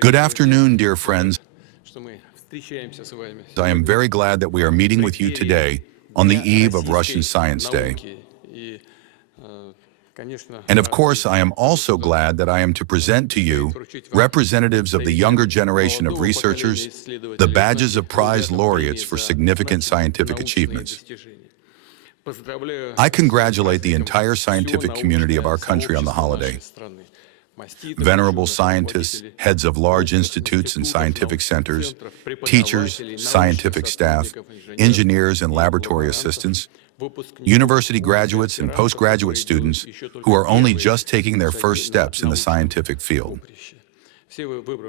Good afternoon, dear friends. I am very glad that we are meeting with you today on the eve of Russian Science Day. And of course, I am also glad that I am to present to you representatives of the younger generation of researchers, the badges of prize laureates for significant scientific achievements. I congratulate the entire scientific community of our country on the holiday. Venerable scientists, heads of large institutes and scientific centers, teachers, scientific staff, engineers and laboratory assistants, university graduates and postgraduate students who are only just taking their first steps in the scientific field.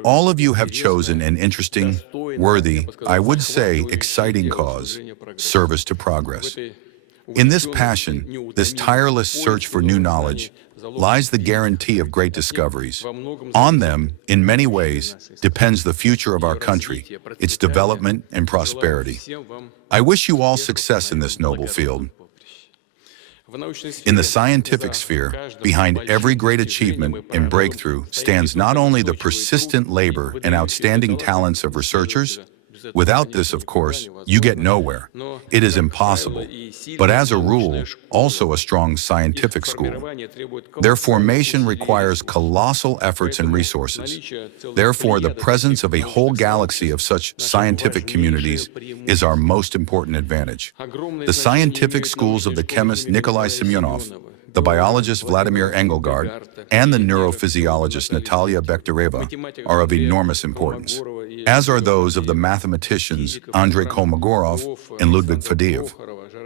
All of you have chosen an interesting, worthy, I would say exciting cause, service to progress. In this passion, this tireless search for new knowledge, lies the guarantee of great discoveries. On them, in many ways, depends the future of our country, its development and prosperity. I wish you all success in this noble field. In the scientific sphere, behind every great achievement and breakthrough stands not only the persistent labor and outstanding talents of researchers. Without this, of course, you get nowhere. It is impossible. But as a rule, also a strong scientific school. Their formation requires colossal efforts and resources. Therefore, the presence of a whole galaxy of such scientific communities is our most important advantage. The scientific schools of the chemist Nikolai Semyonov, the biologist Vladimir Engelgard, and the neurophysiologist Natalia Bektereva are of enormous importance, as are those of the mathematicians Andrei Kolmogorov and Ludwig Faddeev,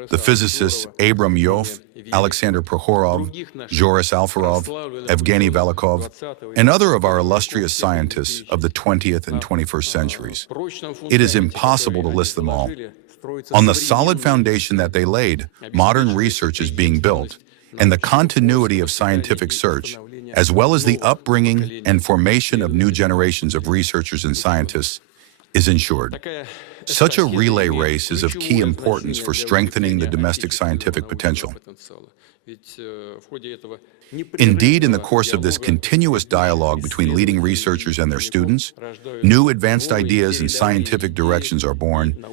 the physicists Abram Yov, Alexander Prokhorov, Joris Alferov, Evgeny Velikov, and other of our illustrious scientists of the 20th and 21st centuries. It is impossible to list them all. On the solid foundation that they laid, modern research is being built, and the continuity of scientific search, as well as the upbringing and formation of new generations of researchers and scientists, is ensured. Such a relay race is of key importance for strengthening the domestic scientific potential. Indeed, in the course of this continuous dialogue between leading researchers and their students, new advanced ideas and scientific directions are born,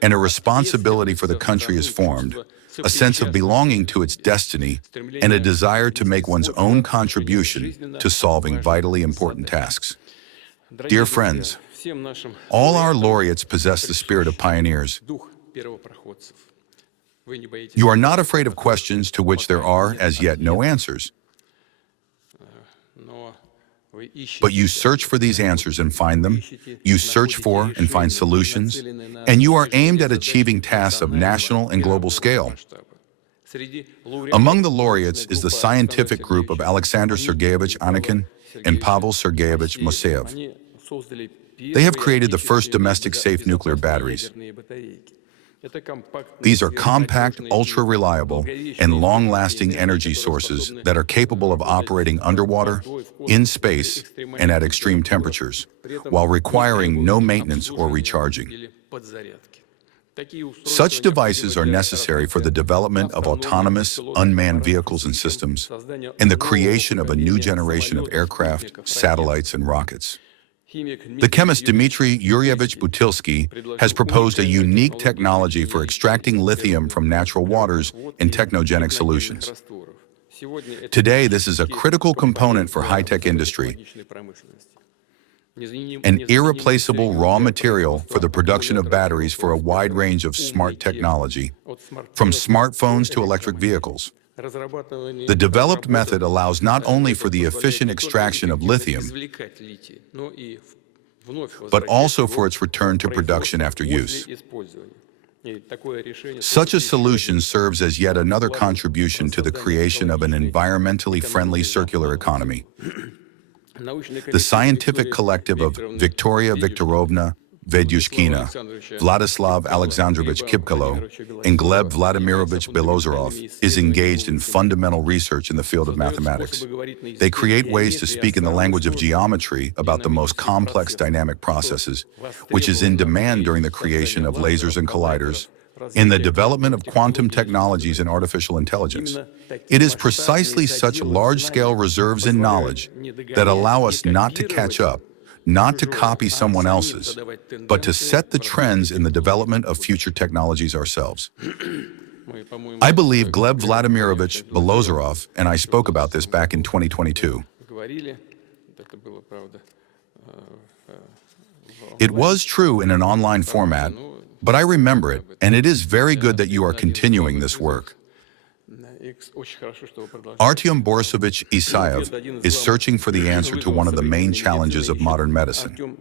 and a responsibility for the country is formed, a sense of belonging to its destiny, and a desire to make one's own contribution to solving vitally important tasks. Dear friends, all our laureates possess the spirit of pioneers. You are not afraid of questions to which there are, as yet, no answers. But you search for these answers and find them, you search for and find solutions, and you are aimed at achieving tasks of national and global scale. Among the laureates is the scientific group of Alexander Sergeyevich Anikin and Pavel Sergeyevich Moseyev. They have created the first domestic safe nuclear batteries. These are compact, ultra-reliable, and long-lasting energy sources that are capable of operating underwater, in space, and at extreme temperatures, while requiring no maintenance or recharging. Such devices are necessary for the development of autonomous, unmanned vehicles and systems, and the creation of a new generation of aircraft, satellites, and rockets. The chemist Dmitry Yuryevich Butilsky has proposed a unique technology for extracting lithium from natural waters in technogenic solutions. Today, this is a critical component for high-tech industry, an irreplaceable raw material for the production of batteries for a wide range of smart technology, from smartphones to electric vehicles. The developed method allows not only for the efficient extraction of lithium, but also for its return to production after use. Such a solution serves as yet another contribution to the creation of an environmentally friendly circular economy. The scientific collective of Viktoria Viktorovna, Vedyushkina, Vladislav Alexandrovich Kipkalo, and Gleb Vladimirovich Belozerov is engaged in fundamental research in the field of mathematics. They create ways to speak in the language of geometry about the most complex dynamic processes, which is in demand during the creation of lasers and colliders, in the development of quantum technologies and artificial intelligence. It is precisely such large-scale reserves in knowledge that allow us not to catch up, not to copy someone else's, but to set the trends in the development of future technologies ourselves. I believe Gleb Vladimirovich Belozerov and I spoke about this back in 2022. It was true in an online format, but I remember it, and it is very good that you are continuing this work. Artyom Borisovich Isayev is searching for the answer to one of the main challenges of modern medicine.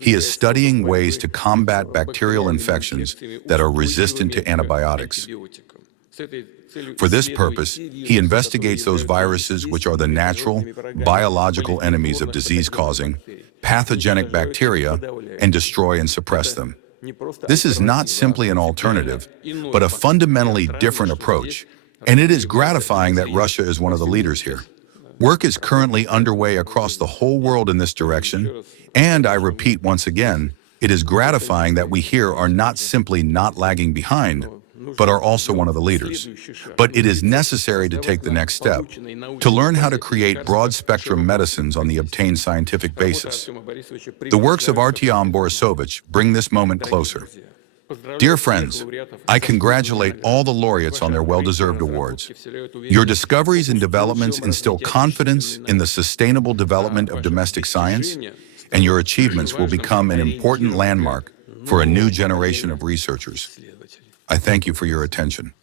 He is studying ways to combat bacterial infections that are resistant to antibiotics. For this purpose, he investigates those viruses which are the natural, biological enemies of disease-causing, pathogenic bacteria, and destroy and suppress them. This is not simply an alternative, but a fundamentally different approach, and it is gratifying that Russia is one of the leaders here. Work is currently underway across the whole world in this direction, and I repeat once again, it is gratifying that we here are not simply not lagging behind, but are also one of the leaders. But it is necessary to take the next step, to learn how to create broad-spectrum medicines on the obtained scientific basis. The works of Artyom Borisovich bring this moment closer. Dear friends, I congratulate all the laureates on their well-deserved awards. Your discoveries and developments instill confidence in the sustainable development of domestic science, and your achievements will become an important landmark for a new generation of researchers. I thank you for your attention.